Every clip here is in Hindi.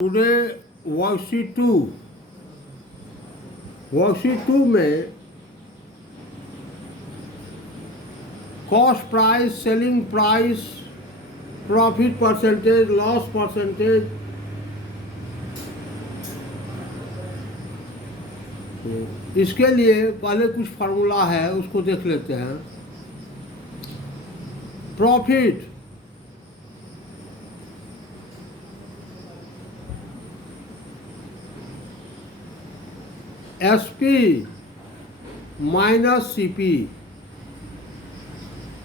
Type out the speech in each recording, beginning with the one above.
टुडे वर्कशीट टू में cost price, selling price, profit percentage, loss percentage, इसके लिए पहले कुछ फार्मूला है उसको देख लेते हैं। Profit SP minus CP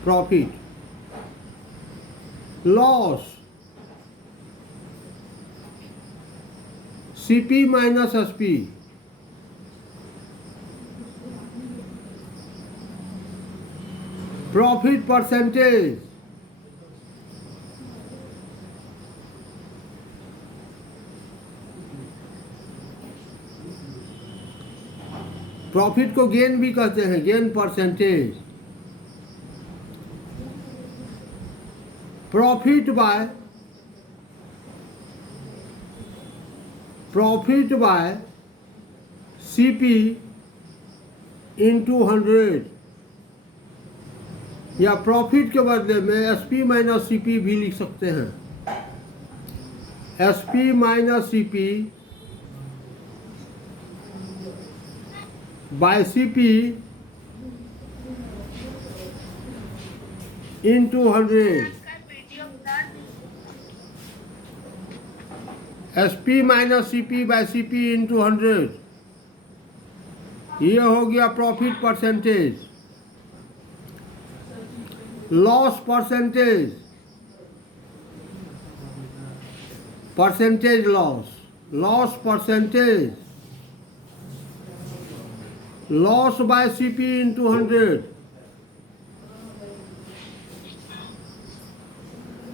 profit, loss CP minus SP, profit percentage profit को गेन भी कहते हैं, gain percentage, profit by CP into 100, या प्रॉफिट के बदले में एसपी माइनस सीपी भी लिख सकते हैं। SP minus CP by CP into 100, SP minus CP by CP into 100, ये हो गया profit percentage. Loss percentage, loss percentage, loss by CP into 100,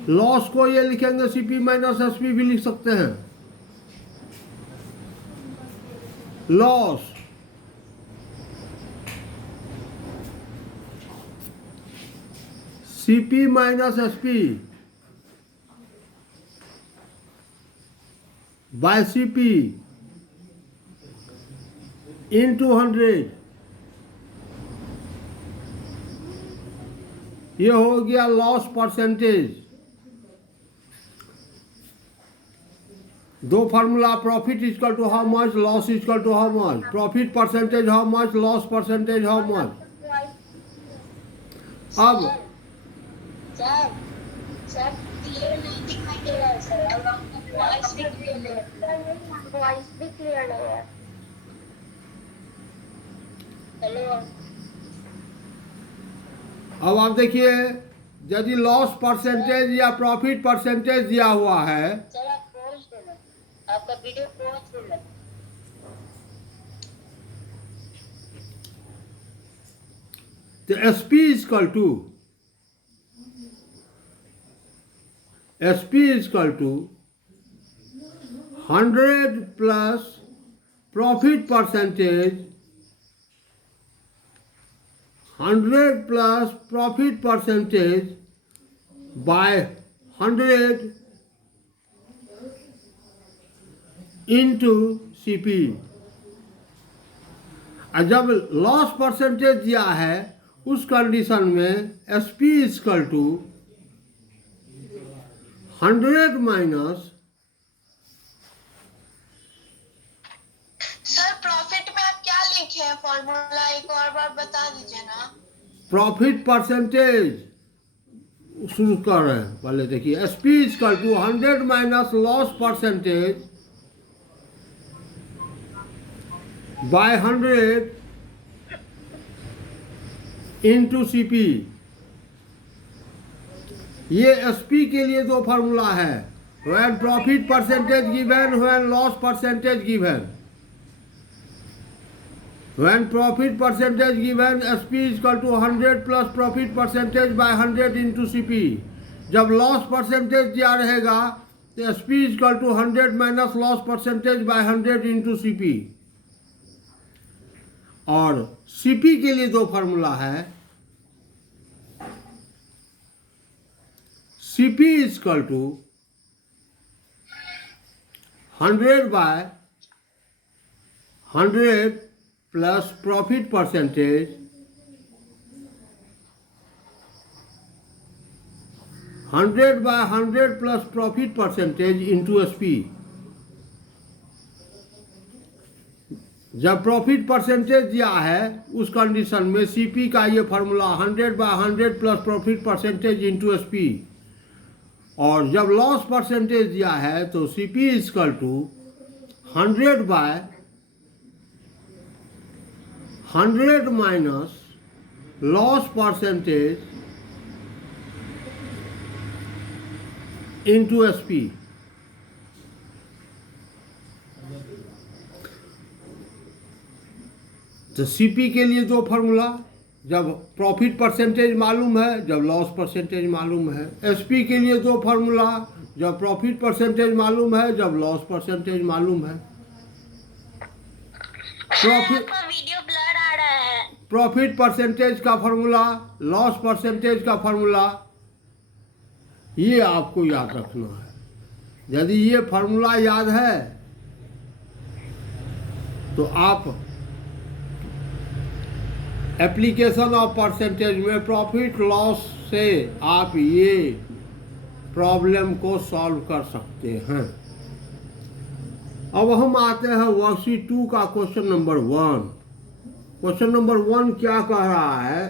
loss को ये लिखेंगे सीपी माइनस एसपी भी लिख सकते हैं। Loss CP minus SP by CP into 100, ये हो गया लॉस परसेंटेज। दो formula, profit equal to how much, loss equal to how much, profit percentage how much, loss percentage how much. अब सर क्लियर नहीं दिखाई दे रहा है सर, वॉइस भी क्लियर नहीं है। हेलो, अब आप देखिए, यदि लॉस परसेंटेज या प्रॉफिट परसेंटेज दिया हुआ है, सर आप पॉज देना, आपका वीडियो पॉज देना। तो SP equal to 100 plus profit percentage, 100 plus profit percentage by 100 into CP. और जब लॉस परसेंटेज दिया है उस कंडीशन में SP equal to 100 minus, sir profit में आप क्या लिखे हैं फॉर्मूला, एक और बार बता दीजिए ना। प्रॉफिट परसेंटेज शुरू कर रहे हैं, पहले देखिए, SP equal to 100 minus loss percentage by 100 into CP. ये एसपी के लिए दो फार्मूला है, when profit percentage given, when loss percentage given. When profit percentage given, SP equal to 100 plus profit percentage by 100 into CP. जब लॉस परसेंटेज दिया रहेगा तो SP equal to 100 minus loss percentage by 100 into CP. और सीपी के लिए दो फार्मूला है, CP is equal to 100 by 100 plus profit percentage 100 by 100 plus profit percentage into SP। जब प्रॉफिट परसेंटेज दिया है उस कंडीशन में सीपी का ये formula 100 by 100 plus profit percentage into SP, और जब लॉस परसेंटेज दिया है तो CP equal to 100 by 100 minus loss percentage into SP. तो सीपी के लिए दो फार्मूला, जब प्रॉफिट परसेंटेज मालूम है, जब लॉस परसेंटेज मालूम है। एसपी के लिए दो फार्मूला, जब प्रॉफिट परसेंटेज मालूम है, जब लॉस परसेंटेज मालूम है। वीडियो ब्लर आ रहा है। प्रॉफिट परसेंटेज का फार्मूला, लॉस परसेंटेज का फार्मूला, ये आपको याद रखना है। यदि ये फार्मूला याद है तो आप एप्लीकेशन ऑफ परसेंटेज में प्रॉफिट लॉस से आप ये प्रॉब्लम को सॉल्व कर सकते हैं। अब हम आते हैं वर्कशीट 2 का क्वेश्चन नंबर 1। क्वेश्चन नंबर 1 क्या कह रहा है,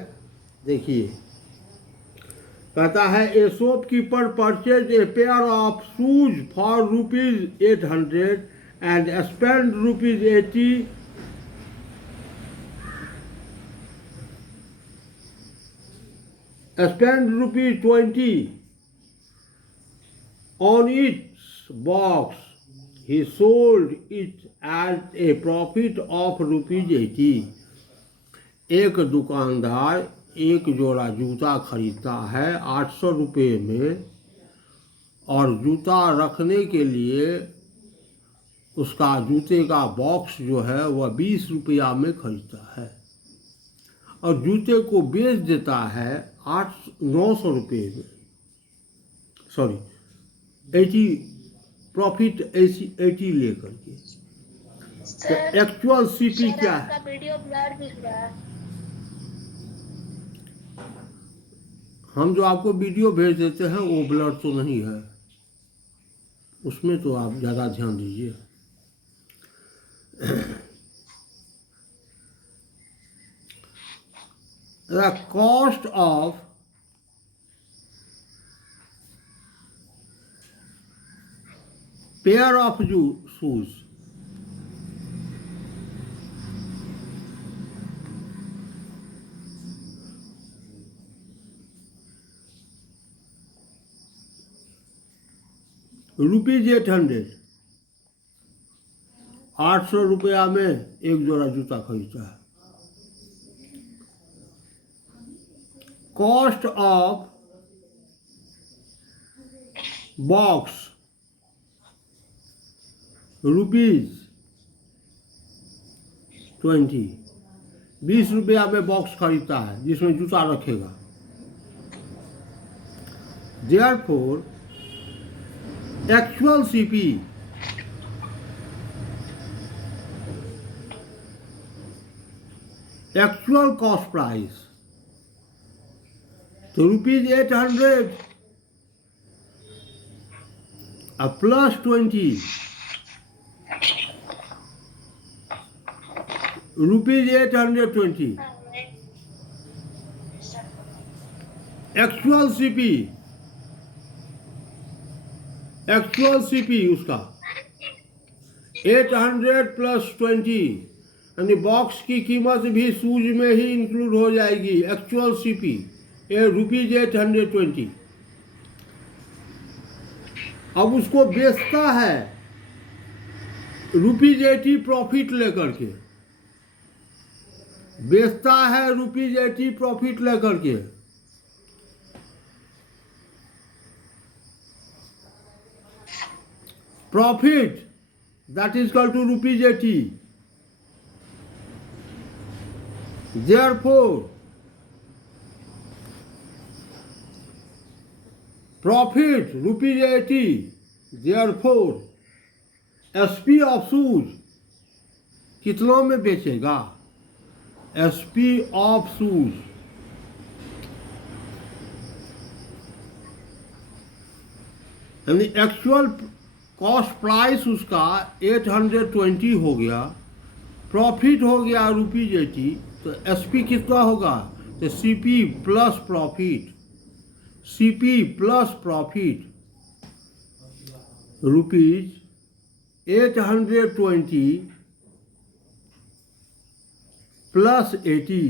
देखिए। कहता है ए shopkeeper purchase a pair of shoes for ₹800 and spend ₹80 spend ₹20 on its box. He sold it at a profit of ₹80। एक दुकानदार एक जोड़ा जूता खरीदता है 800 रुपये में, और जूता रखने के लिए उसका जूते का बॉक्स जो है वह 20 रुपया में खरीदता है, और जूते को बेच देता है 900 रुपये में, सॉरी 80 प्रॉफिट 80 लेकर के। तो एक्चुअल सीपी क्या है? वीडियो ब्लर दिख रहा है। हम जो आपको वीडियो भेज देते हैं वो ब्लर तो नहीं है, उसमें तो आप ज़्यादा ध्यान दीजिए। The cost of pair of shoes ₹800, 800 रुपया में एक जोड़ा जूता खरीदता है। कॉस्ट ऑफ बॉक्स ₹20, 20 रुपया में बॉक्स खरीदता है जिसमें जूता रखेगा। Therefore actual CP actual cost price तो ₹800 प्लस 20 ₹820 एक्चुअल सीपी उसका 800 प्लस 20, यानी बॉक्स की कीमत भी शूज में ही इंक्लूड हो जाएगी। Actual CP ₹820। अब उसको बेचता है ₹80 प्रॉफिट लेकर के, बेचता है ₹80 प्रॉफिट लेकर के। Profit that is equal to ₹80। Therefore profit ₹80, therefore SP of shoes कितना में बेचेगा? एसपी ऑफ शूज यानी एक्चुअल कॉस्ट प्राइस उसका 820 हो गया, प्रॉफिट हो गया ₹80, तो एसपी कितना होगा? तो CP plus profit, CP plus profit ₹820 plus 80,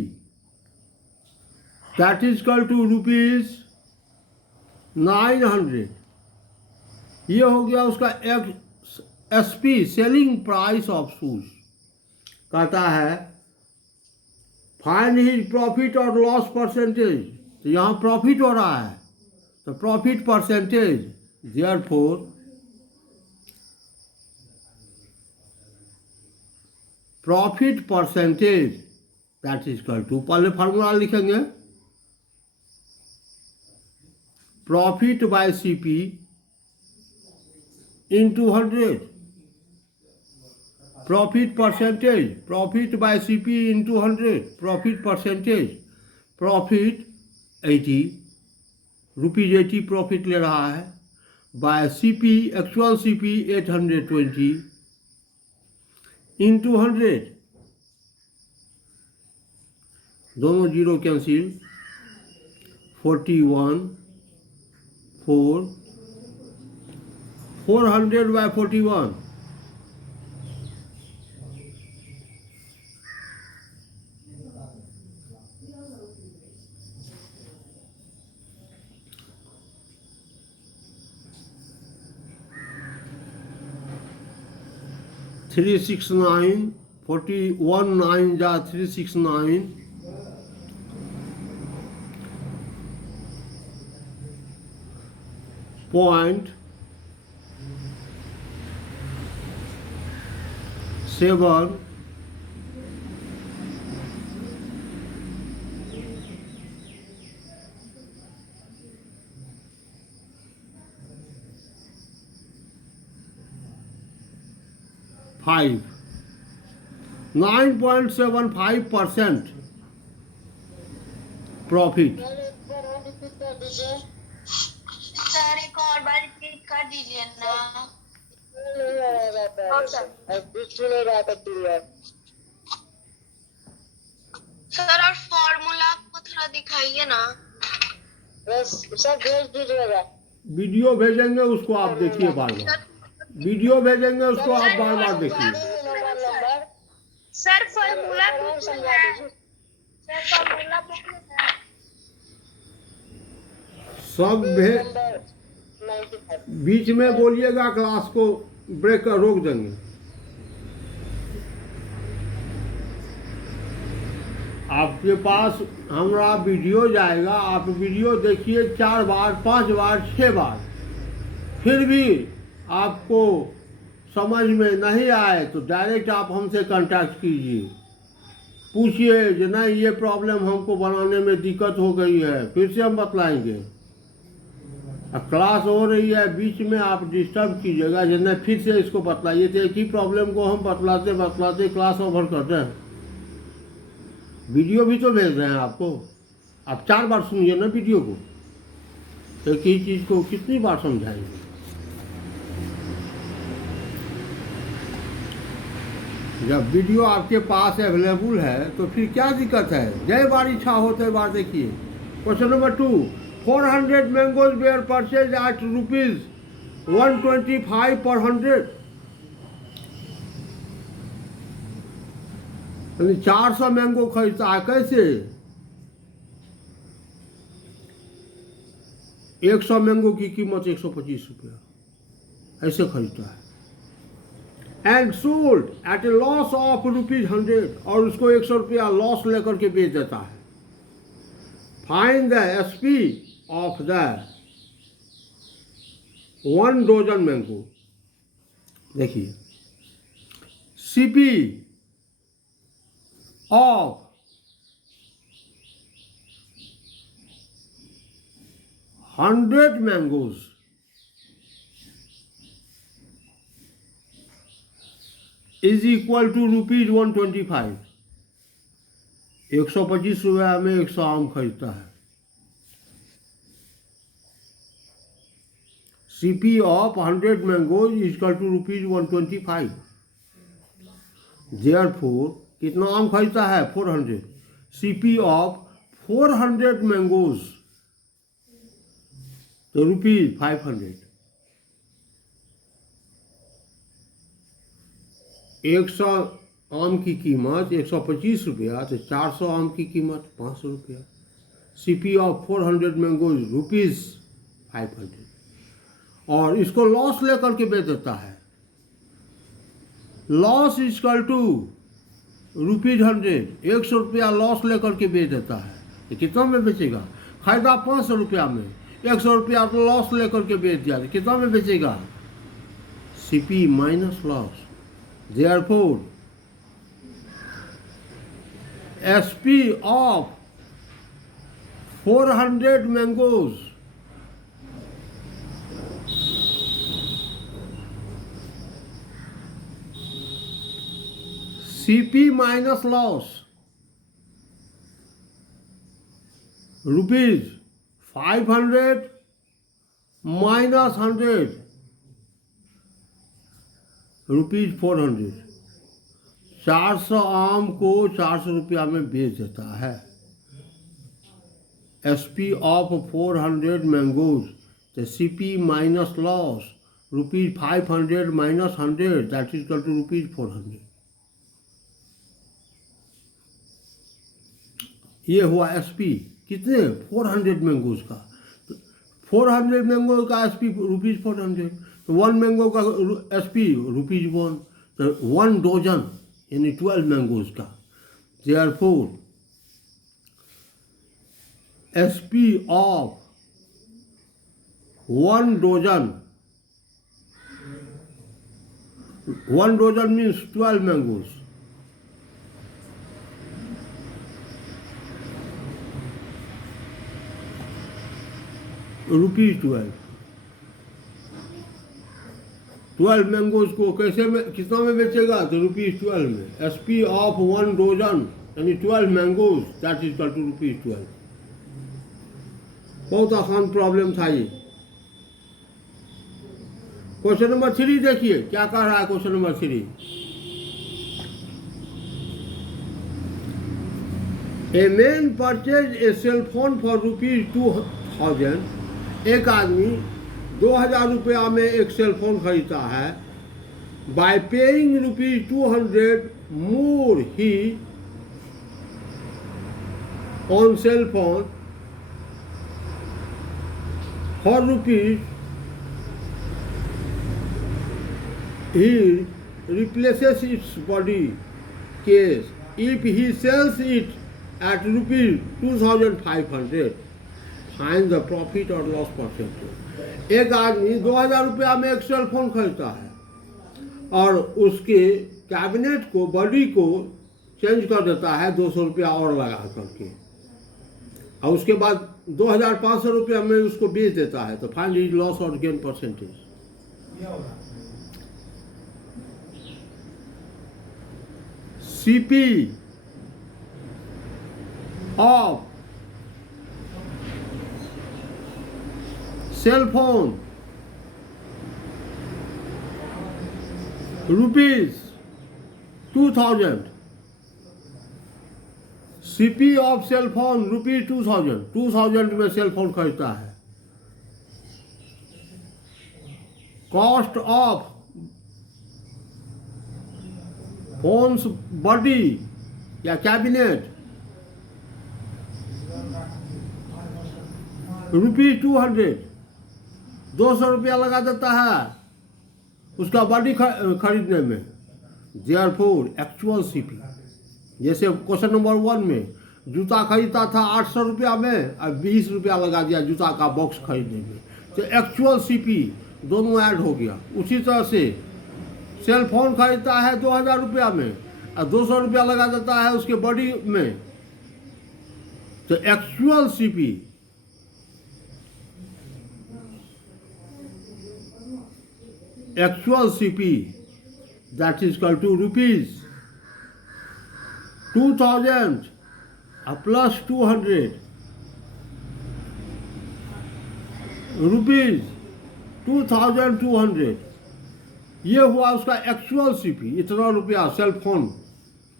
that is equal to ₹900। ये हो गया उसका SP selling price of shoes. कहता है फाइंड हिज प्रॉफिट और लॉस परसेंटेज, तो यहाँ प्रॉफिट हो रहा है तो profit percentage, therefore profit percentage that is equal to, पहले फार्मूला लिखेंगे, profit by CP into 100, profit percentage, profit by CP into 100, profit percentage, profit 80, ₹80 profit ले रहा है, by CP, actual CP 820 into 100, दोनों zero cancel, 41, 400 bye 41, three six nine 41 9 जा 369 पॉइंट 7 5 9.75% प्रॉफिट। सर एक और बार रिपीट कर दीजिए ना। सर और फॉर्मूला को थोड़ा दिखाइए ना। सर भेज दीजिएगा। वीडियो भेजेंगे उसको आप देखिए बार बार, वीडियो भेजेंगे उसको आप बार बार देखिए। सर फॉर्मूला बुक में है, सर फॉर्मूला बुक में है। सब बीच में बोलिएगा, क्लास को ब्रेक कर रोक देंगे। आपके पास हमारा वीडियो जाएगा, आप वीडियो देखिए 4 बार 5 बार 6 बार, फिर भी आपको समझ में नहीं आए तो डायरेक्ट आप हमसे कांटेक्ट कीजिए, पूछिए कि नहीं ये प्रॉब्लम हमको बनाने में दिक्कत हो गई है, फिर से हम बतलाएंगे। क्लास हो रही है, बीच में आप डिस्टर्ब कीजिएगा, जिन्हें फिर से इसको बतलाइए, तो एक ही प्रॉब्लम को हम बतलाते बतलाते क्लास ओवर करते हैं। वीडियो भी तो भेज रहे हैं आपको, आप 4 बार सुनिए ना वीडियो को, एक ही चीज़ को कितनी बार समझाएंगे। जब वीडियो आपके पास अवेलेबल है तो फिर क्या दिक्कत है, जय बार इच्छा होते तो बार देखिए। Question number 2, 400 mangoes were purchase at ₹125 per 100, यानी 400 मैंगो खरीदता है। कैसे? 100 मैंगो की कीमत ₹125 ऐसे खरीदता है। And sold at A loss of ₹100, और उसको ₹100 लॉस लेकर के बेच देता है। Find the SP of the 1 dozen mango. देखिए, CP of 100 mangoes is equal to ₹125। 125 रुपया में 100 आम खरीदता है। CP of 100 mangoes is equal to ₹125। Therefore कितना आम खरीदता है? 400। CP of 400 mangoes तो ₹500। 100 आम की कीमत 125 रुपया, तो 400 आम की कीमत 500 रुपया। CP of 400 mangoes ₹500। और इसको लॉस लेकर के बेच देता है। Loss equal to ₹100। 100 रुपया लॉस लेकर के बेच देता है। तो कितना में बेचेगा? खरीदा 500 रुपया में, 100 रुपया तो लॉस लेकर के बेच दिया, तो कितना में बेचेगा? CP minus loss. Therefore SP of 400 mangoes CP minus loss ₹500 minus 100 ₹400। 400 आम को 400 रुपया में बेच देता है। SP ऑफ 400 मैंगोज तो CP minus loss ₹500 minus 100 that is equal to ₹400। ये हुआ SP कितने? 400 मैंगोज का। 400 मैंगो का SP ₹400। तो 1 मैंगो का SP ₹1। तो 1 डोजन यानी 12 मैंगोज का। Therefore SP of 1 dozen, 1 dozen means 12 mangoes, ₹12। 12 mangoes को कैसे में कितना में बेचेगा? तो ₹12 में। SP ऑफ 1 डोजन यानी 12 mangoes that is equal to ₹12। बहुत आसान प्रॉब्लम था ये। क्वेश्चन नंबर 3 देखिए क्या कह रहा है। Question number 3, a man purchase a cell phone for ₹2000। एक आदमी 2000 रुपया में एक सेल फोन खरीदता है। Bye paying ₹200 more he on sale phone for rupees he replaces its body case if he sells it at ₹2500। Find the profit or loss percentage। एक आदमी 2000 रुपया में एक सेल फोन खरीदता है और उसके कैबिनेट को, बॉडी को चेंज कर देता है 200 रुपया और लगा करके, और उसके बाद 2500 रुपया में उसको बेच देता है। तो फाइंड इट लॉस और gain percentage. CP of cell phone ₹2000। CP of cell phone ₹2000। 2000 में सेल फोन खरीदता है। कॉस्ट ऑफ फोन्स बॉडी या कैबिनेट ₹200। 200 रुपया लगा देता है उसका बॉडी खरीदने में। Therefore एक्चुअल CP, जैसे क्वेश्चन नंबर 1 में जूता खरीदता था 800 रुपया में और 20 रुपया लगा दिया जूता का बॉक्स खरीदने में, तो एक्चुअल CP दोनों ऐड हो गया। उसी तरह से सेल फोन खरीदता है 2000 रुपया में और 200 रुपया लगा देता है उसके बॉडी में, तो actual CP that is equal to rupees 2000 plus 200 rupees 2200। ये हुआ उसका एक्चुअल सीपी, इतना रुपया सेल फोन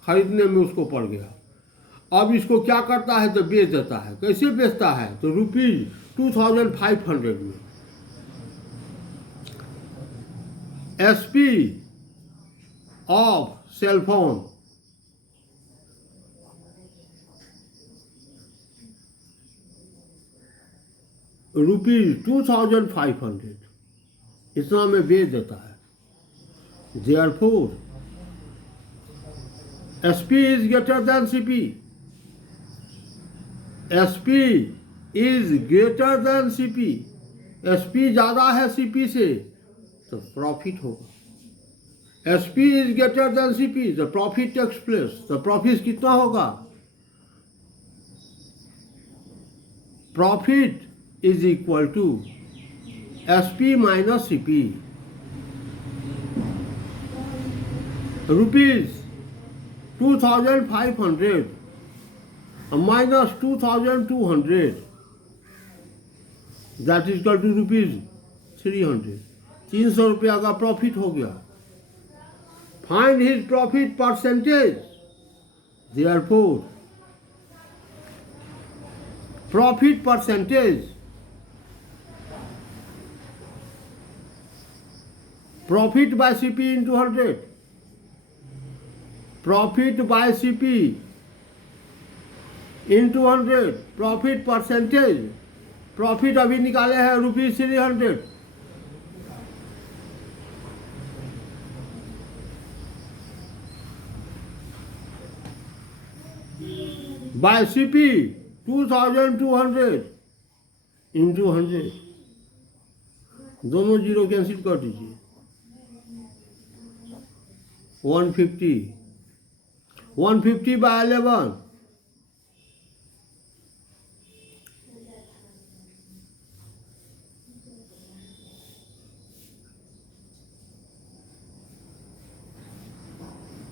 खरीदने में उसको पड़ गया। अब इसको क्या करता है तो बेच देता है। कैसे बेचता है तो रुपीज 2500 में। SP of cell phone rupees 2500, इतना में बेच देता है। Therefore SP is greater than CP. SP is greater than CP. SP ज्यादा है सीपी से तो प्रॉफिट होगा। SP is greater than CP, the profit takes place. तो प्रॉफिट कितना होगा? Profit is equal to SP minus CP। Rupees 2500 minus 2200, that is equal to rupees 300। 300 रुपया का प्रॉफिट हो गया। Find his profit percentage. Therefore profit percentage, profit by CP into 100, profit by CP into 100, profit percentage, profit अभी निकाले हैं रुपीज 300। बाय CP 2200 into 100, दोनों जीरो कैंसिल कर दीजिए। 150 by 11,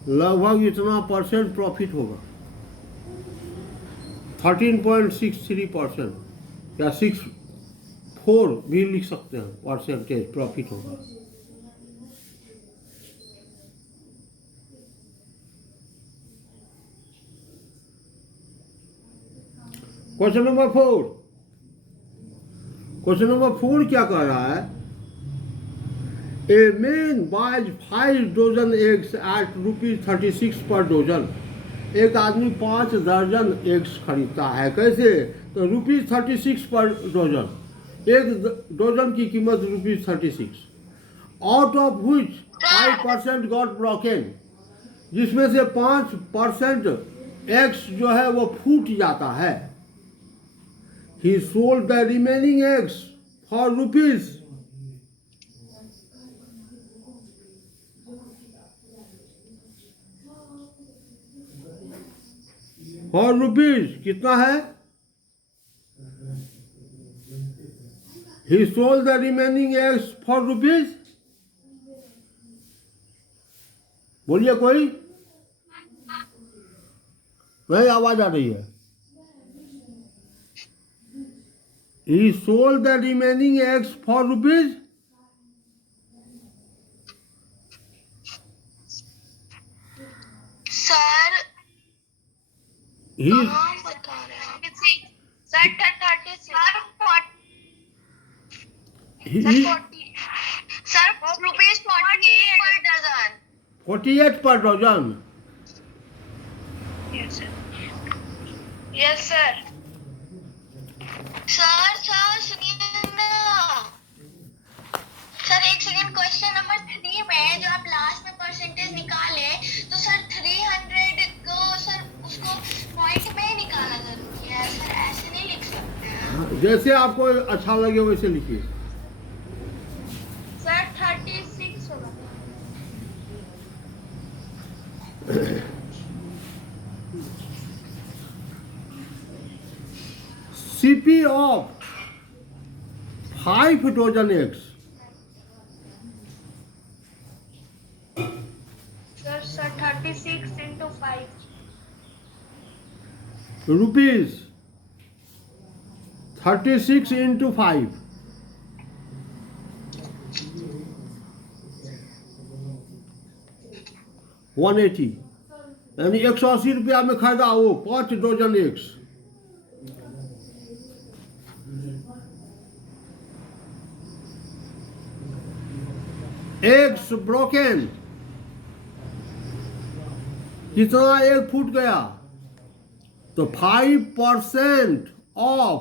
लगभग इतना परसेंट प्रॉफिट होगा। 13.63% या 64 भी लिख सकते हैं परसेंटेज प्रॉफिट होगा। Question number 4। क्वेश्चन नंबर 4 क्या कह रहा है? A man buys 5 dozen eggs at ₹36 per dozen. एक आदमी 5 दर्जन एग्स खरीदता है। कैसे? तो ₹36 पर डजन। एक डजन की कीमत ₹36। Out of which 5% got broken, जिसमें से 5% एग्स जो है वो फूट जाता है। He sold the remaining eggs for rupees कितना है? He sold the remaining eggs for rupees, बोलिए कोई? नहीं, आवाज आ रही है। He sold the remaining eggs for rupees, sir he बता रहे हैं सर 36 he सर ₹48 पर डजन। 48 पर डजन। Yes sir. सर सुनिए ना सर, एक सेकंड। क्वेश्चन नंबर 3 में जो आप लास्ट में परसेंटेज निकाले तो सर 300 को सर उसको पॉइंट में ही निकालना जरूरी है सर, ऐसे नहीं लिख सकते हैं। जैसे आपको अच्छा लगे वैसे लिखिए। सर 36 होगा। CP of 5 dozen eggs 36 into 5. rupees 36 into 5 180 यानी 180 रुपया में खरीदा वो 5 डजन एग्स। एग्स ब्रोकन कितना एग फूट गया तो 5% ऑफ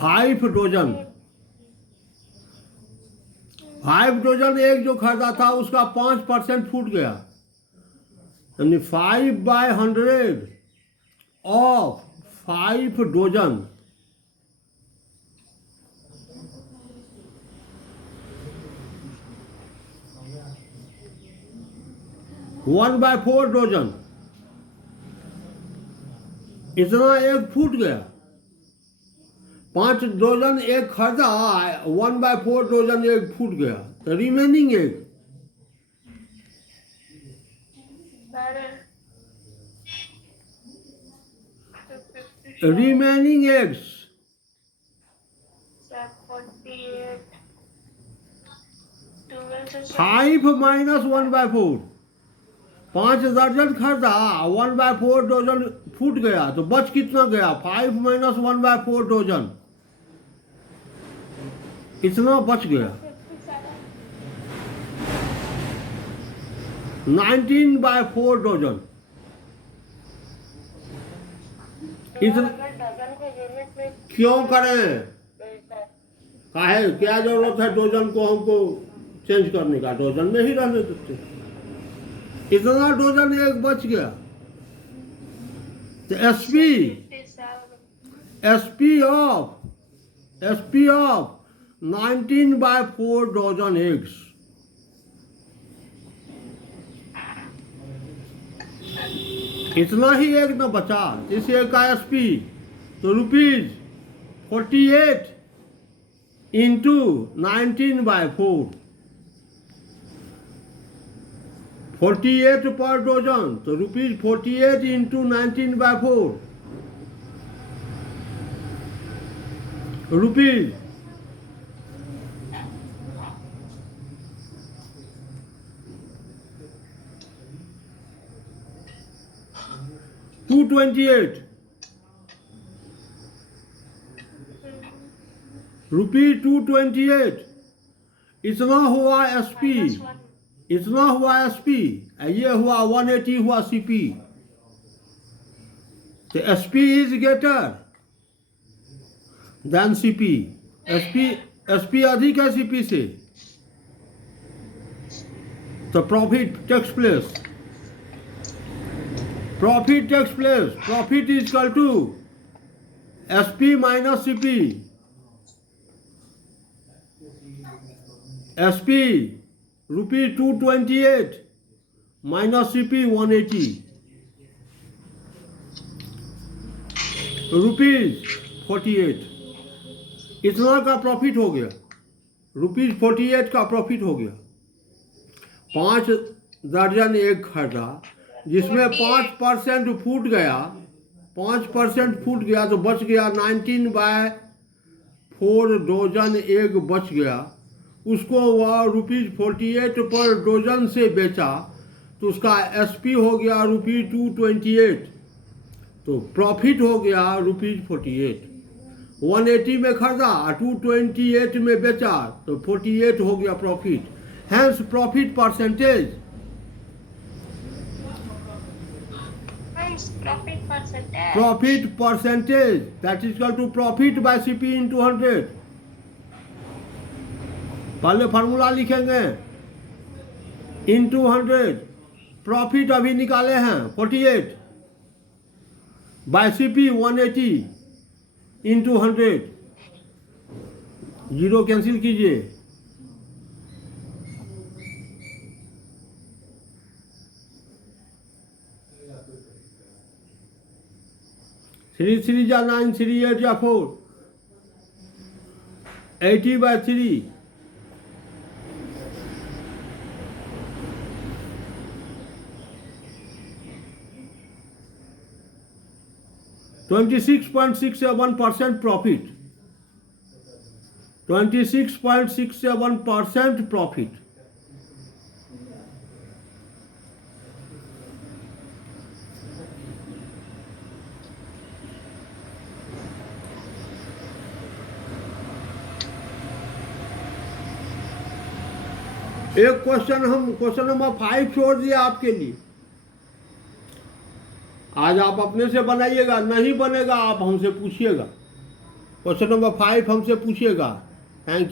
5 डजन 5 डजन एग जो खरीदा था उसका 5% फूट गया यानी 5/100 ऑफ 5 डजन 1/4 डजन इतना एग फूट गया। 5 डजन एग खरीदा 1/4 डजन एग फूट गया तो remaining egg remaining eggs 48 5 minus 1/4 5 दर्जन खरीदा 1/4 डजन फूट गया तो बच कितना गया 5 minus 1/4 डजन इतना बच गया 19/4 डजन इतना डजन को यूनिट में क्यों करें काहे क्या जरूरत है डजन को हमको चेंज करने का डजन में ही रहने देते इतना डजन एक बच गया तो एसपी ऑफ 19/4 डजन एग्स इतना ही एक न बचा इस एक का एसपी तो ₹48 इंटू 19/4 48 पर डजन तो ₹48 इंटू 19/4 रुपीज ₹228 ₹228 इतना हुआ एसपी इतना हुआ एसपी ये हुआ 180 हुआ सीपी तो SP is greater than CP SP अधिक है सीपी से तो profit takes place profit is equal to SP minus CP SP ₹228 minus CP 180 ₹48 इतना का प्रॉफिट हो गया ₹48 का प्रॉफिट हो गया 5 दर्जन एग खरीदा जिसमें 5% फूट गया 5% फूट गया तो बच गया 19/4 डजन एग बच गया उसको वह ₹48 पर डजन से बेचा तो उसका एसपी हो गया ₹228 तो प्रॉफिट हो गया ₹48 180 में खरीदा 228 में बेचा तो 48 हो गया profit hence profit percentage that is equal to profit by CP into 100 पहले फार्मूला लिखेंगे इंटू 100 प्रॉफिट अभी निकाले हैं 48 bye CP 180 into 100 zero cancel कीजिए थ्री 9 3 8 या 4 80/3 26.67% प्रॉफिट, 26.67% प्रॉफिट। एक क्वेश्चन नंबर 5 छोड़ दिया आपके लिए। आज आप अपने से बनाइएगा, नहीं बनेगा आप हमसे पूछिएगा। क्वेश्चन नंबर 5 हमसे पूछिएगा।